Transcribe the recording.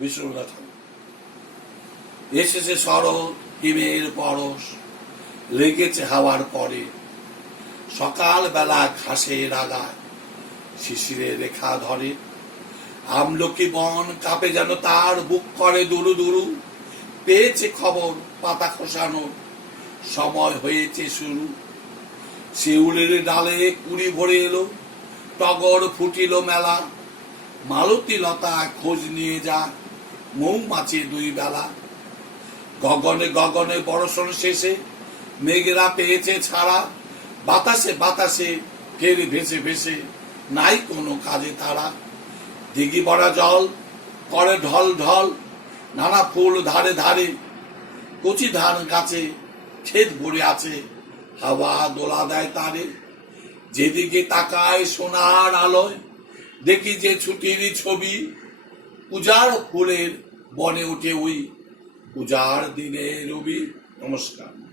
বিশ্বনাথ ঠাকুর। এসেছে শরৎ, হিমের পরশ লেগেছে হাওয়ার পরে, সকাল বেলা ঘাসের আগায় শিশিরে রেখা ধরে। আমলকি বন কাঁপে যেন তার বুক করে দুরু দুরু, পেয়েছে খবর পাতা খোসানো সময় হয়েছে শুরু। শিউলের ডালে কুড়ি ভরে এলো, টগর ফুটিল মেলা, মালতী লতা খোঁজ নিয়ে যায় মৌমাছি দুই বেলা। গগনে গগনে বর্ষণ শেষে মেঘেরা পেয়েছে ছাড়া, বাতাসে বাতাসে ফের ভেসে ভেসে নাই কোনো কাজে তারা। দিঘি ভরা জল করে ঢল ঢল, নানা ফুল ধারে ধারে, কচি ধান গাছে ক্ষেত ভরে আছে, হাওয়া দোলা দেয় তারে। যেদিকে তাকায় সোনার আলোয় দেখি যে ছুটির ছবি, পূজার ফুলের বনে উঠে ওই পূজার দিনে রবি। নমস্কার।